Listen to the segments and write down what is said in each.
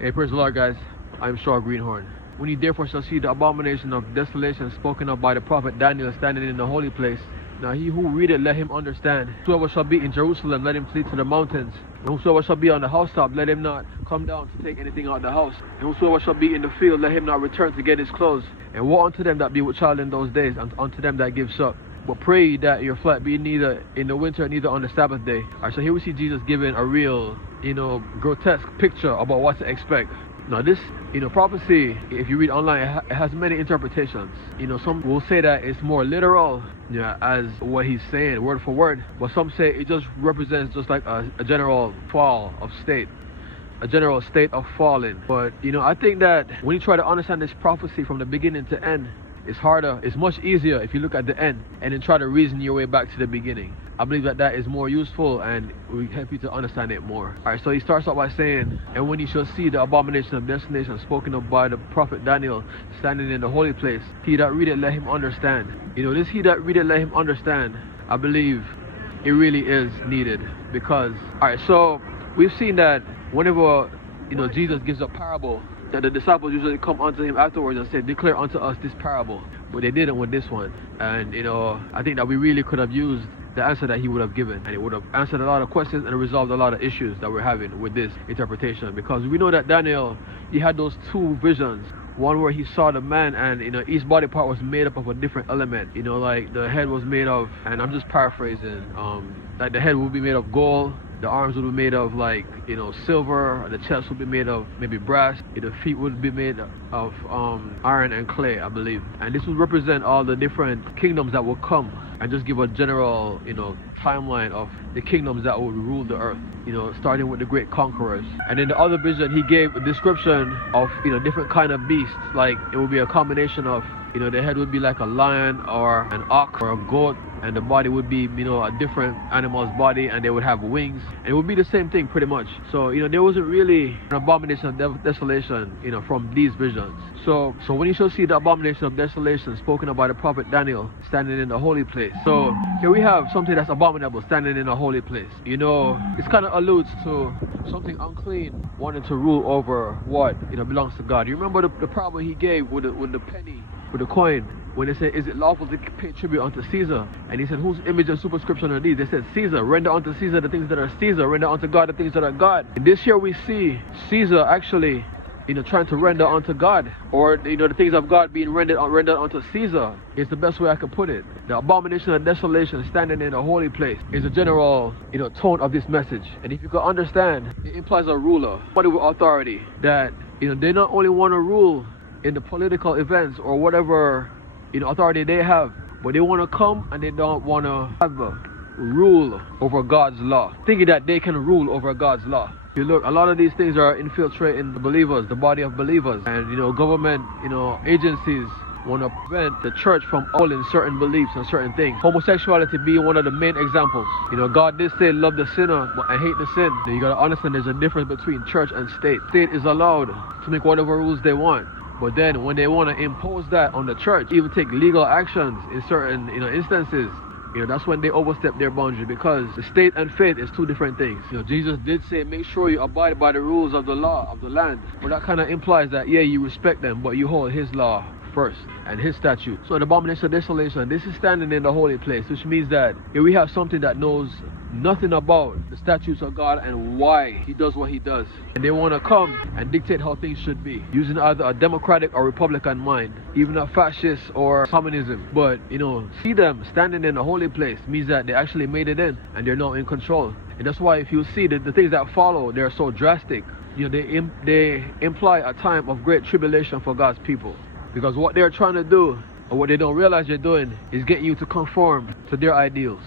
Hey, praise the Lord, guys. I'm Shaw Greenhorn. When you therefore shall see the abomination of desolation spoken of by the prophet Daniel standing in the holy place, now he who readeth, let him understand. Whosoever shall be in Jerusalem, let him flee to the mountains. And whosoever shall be on the housetop, let him not come down to take anything out of the house. And whosoever shall be in the field, let him not return to get his clothes. And woe unto them that be with child in those days, and unto them that give suck. But pray that your flight be neither in the winter, neither on the Sabbath day. Alright, so here we see Jesus giving a real, grotesque picture about what to expect. Now this, prophecy, if you read online, it has many interpretations. Some will say that it's more literal, as what he's saying, word for word. But some say it just represents just like a general fall of state. A general state of falling. But, I think that when you try to understand this prophecy from the beginning to end, it's harder. It's much easier if you look at the end and then try to reason your way back to the beginning. I believe that is more useful and will help you to understand it more. Alright, so he starts off by saying, and when you shall see the abomination of desolation spoken of by the prophet Daniel standing in the holy place, he that readeth, let him understand. This he that readeth, let him understand, I believe it really is needed. Because, alright, so we've seen that whenever, Jesus gives a parable, that the disciples usually come unto him afterwards and say, declare unto us this parable. But they didn't with this one. And I think that we really could have used the answer that he would have given, and it would have answered a lot of questions and resolved a lot of issues that we're having with this interpretation. Because we know that Daniel, he had those two visions. One where he saw the man, and each body part was made up of a different element. Like the head was made of, and I'm just paraphrasing, like the head would be made of gold, the arms would be made of like silver, the chest would be made of maybe brass, the feet would be made of iron and clay, I believe. And this would represent all the different kingdoms that will come, and just give a general timeline of the kingdoms that would rule the earth, starting with the great conquerors. And in the other vision he gave a description of different kind of beasts. Like it would be a combination of the head would be like a lion or an ox or a goat, and the body would be a different animal's body, and they would have wings, and it would be the same thing pretty much. So there wasn't really an abomination of desolation from these visions. So when you shall see the abomination of desolation spoken of by the prophet Daniel standing in the holy place. So here we have something that's abominable standing in a holy place. This kind of alludes to something unclean wanting to rule over what belongs to God. You remember the parable he gave with the penny, with the coin, when they said, is it lawful to pay tribute unto Caesar? And he said, whose image and superscription are these? They said, Caesar. Render unto Caesar the things that are Caesar, render unto God the things that are God. And this year we see Caesar actually trying to render unto God, or the things of God being rendered unto Caesar, is the best way I could put it. The abomination of desolation standing in a holy place is a general tone of this message. And if you could understand, it implies a ruler, somebody with authority, that they not only want to rule in the political events or whatever authority they have, but they want to come and they don't want to have a rule over God's law, thinking that they can rule over God's law. You look, a lot of these things are infiltrating the believers, the body of believers, and government agencies want to prevent the church from holding certain beliefs and certain things. Homosexuality being one of the main examples. God did say love the sinner and hate the sin. You got to understand there's a difference between church and state. State is allowed to make whatever rules they want, but then when they want to impose that on the church, even take legal actions in certain instances, that's when they overstep their boundary, because the state and faith is two different things. Jesus did say, make sure you abide by the rules of the law of the land. But that kind of implies that, yeah, you respect them, but you hold his law first and his statute. So the abomination of desolation, this is standing in the holy place, which means that we have something that knows nothing about the statutes of God and why he does what he does. And they want to come and dictate how things should be, using either a democratic or republican mind, even a fascist or communism. But see them standing in a holy place means that they actually made it in and they're now in control. And that's why if you see the things that follow, they're so drastic. They imply a time of great tribulation for God's people, because what they're trying to do, or what they don't realize they're doing, is getting you to conform to their ideals,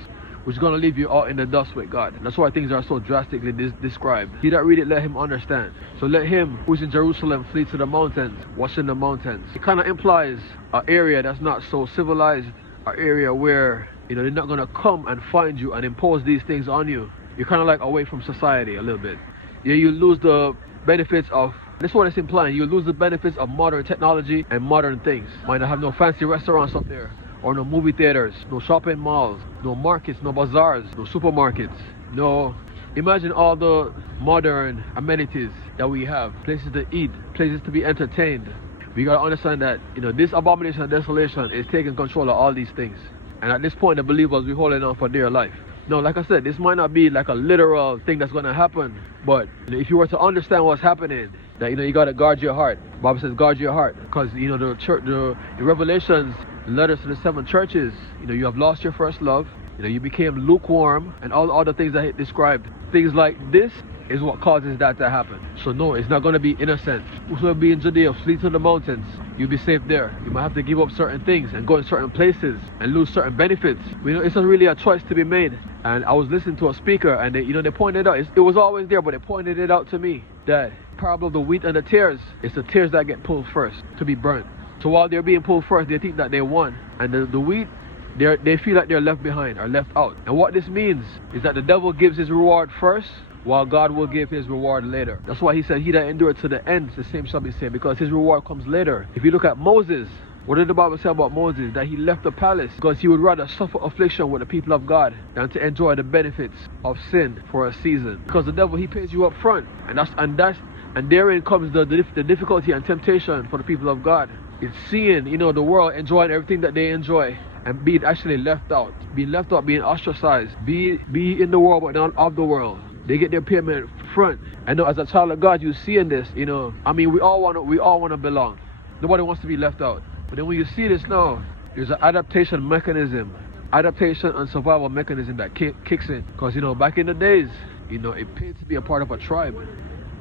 which is going to leave you out in the dust with God. And that's why things are so drastically described. He that read it, let him understand. So let him who is in Jerusalem flee to the mountains, watch in the mountains. It kind of implies an area that's not so civilized, an area where they're not going to come and find you and impose these things on you. You're kind of like away from society a little bit. Yeah, you lose the benefits of, this is what it's implying, you lose the benefits of modern technology and modern things. Might not have no fancy restaurants up there, or no movie theaters, no shopping malls, no markets, no bazaars, no supermarkets, no Imagine all the modern amenities that we have, places to eat, places to be entertained. We gotta understand that, this abomination of desolation is taking control of all these things. And at this point, the believers, we're holding on for dear life. No, like I said, this might not be like a literal thing that's gonna happen, but if you were to understand what's happening, that you gotta guard your heart. The Bible says guard your heart, because the church, the Revelations, the letters to the 7 churches, you have lost your first love. You became lukewarm, and all the other things that he described. Things like this is what causes that to happen. So no, it's not going to be innocent. Whosoever be in Judea, flee to the mountains. You'll be safe there. You might have to give up certain things and go in certain places and lose certain benefits. It's not really a choice to be made. And I was listening to a speaker, and they pointed out, it was always there, but they pointed it out to me, that parable of the wheat and the tares, it's the tares that get pulled first to be burnt. So while they're being pulled first, they think that they won, and the wheat, they feel like they're left behind or left out. And what this means is that the devil gives his reward first, while God will give his reward later. That's why he said, he that endureth to the end, the same shall be saved, because his reward comes later. If you look at Moses, what did the Bible say about Moses? That he left the palace because he would rather suffer affliction with the people of God than to enjoy the benefits of sin for a season. Because the devil, he pays you up front, and therein comes the difficulty and temptation for the people of God. It's seeing, the world enjoying everything that they enjoy, and being actually left out, being ostracized, be in the world but not of the world. They get their payment front. And as a child of God, you seeing this, we all want to belong. Nobody wants to be left out. But then when you see this now, there's an adaptation and survival mechanism that kicks in. Because back in the days, it paid to be a part of a tribe.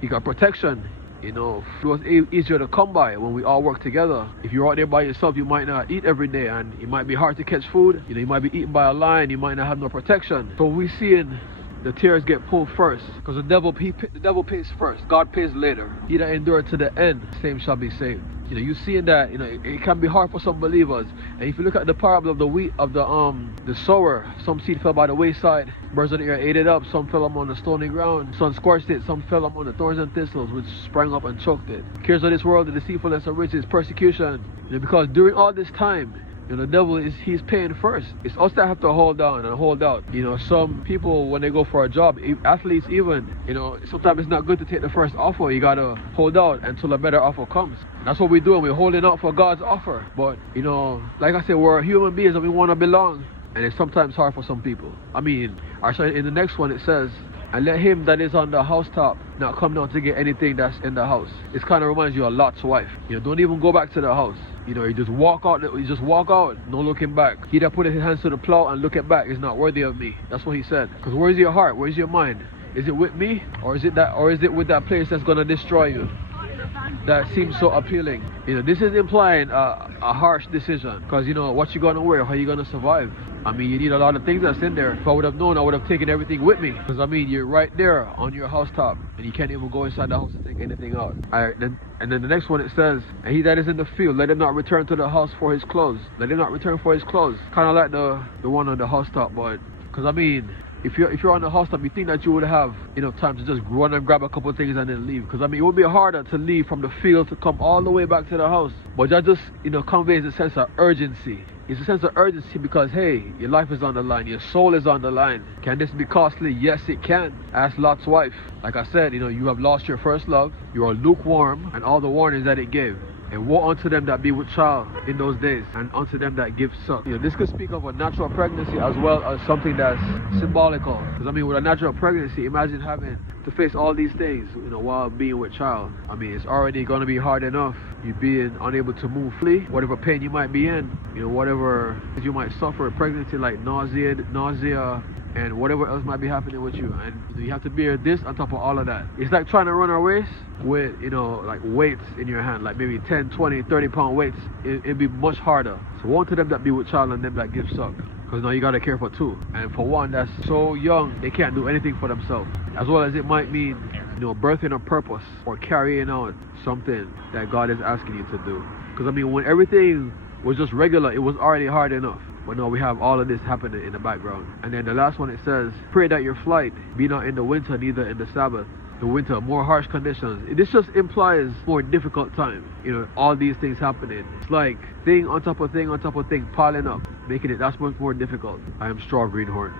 You got protection. It was easier to come by when we all work together. If you're out there by yourself, you might not eat every day, and it might be hard to catch food. You might be eaten by a lion. You might not have no protection. So we seeing the tares get pulled first, because the devil pays first, God pays later. He that endureth to the end, same shall be saved. You seeing that, it can be hard for some believers. And if you look at the parable of the wheat, of the sower, some seed fell by the wayside, birds of the air ate it up, some fell upon the stony ground, some scorched it, some fell upon the thorns and thistles, which sprang up and choked it. Cares of this world, the deceitfulness of riches, persecution. Because during all this time, the devil he's paying first. It's us that have to hold down and hold out. Some people, when they go for a job, athletes even, sometimes it's not good to take the first offer. You gotta hold out until a better offer comes. That's what we do, and we're holding out for God's offer. But like I said, we're human beings and we want to belong, and it's sometimes hard for some people. In the next one it says, and let him that is on the housetop not come down to get anything that's in the house. It kind of reminds you of Lot's wife. Don't even go back to the house. You just walk out, no looking back. He that put his hands to the plow and look at back is not worthy of me. That's what he said. Because where's your heart? Where's your mind? Is it with me? Or is it with that place that's gonna destroy you? That seems so appealing. This is implying a harsh decision. Because what you gonna wear, how you gonna survive. You need a lot of things that's in there. If I would have known, I would have taken everything with me. Because you're right there on your housetop, and you can't even go inside the house to take anything out. And then the next one it says, and he that is in the field, let him not return to the house for his clothes. Let him not return for his clothes. Kind of like the one on the housetop, but because if you're on the housetop, you think that you would have enough time to just run and grab a couple of things and then leave. Because it would be harder to leave from the field to come all the way back to the house. But that just conveys a sense of urgency. It's a sense of urgency because, hey, your life is on the line, your soul is on the line. Can this be costly? Yes, it can. Ask Lot's wife. Like I said, you have lost your first love, you are lukewarm, and all the warnings that it gave. And woe unto them that be with child in those days, and unto them that give suck. This could speak of a natural pregnancy as well as something that's symbolical. Because with a natural pregnancy, imagine having to face all these things, while being with child. It's already going to be hard enough. You being unable to move freely, whatever pain you might be in, whatever you might suffer in pregnancy, like nausea, and whatever else might be happening with you, and you have to bear this on top of all of that. It's like trying to run a race with like weights in your hand, like maybe 10, 20, 30 pound weights. It'd be much harder. So woe to them that be with child and them that give suck, because now you got to care for two. And for one that's so young, they can't do anything for themselves, as well as it might mean birthing a purpose or carrying out something that God is asking you to do. Because when everything was just regular, it was already hard enough. But no, we have all of this happening in the background. And then the last one, it says, pray that your flight be not in the winter, neither in the Sabbath. The winter, more harsh conditions. This just implies more difficult time. All these things happening. It's like thing on top of thing on top of thing piling up, making it that much more difficult. I am Straw Greenhorn.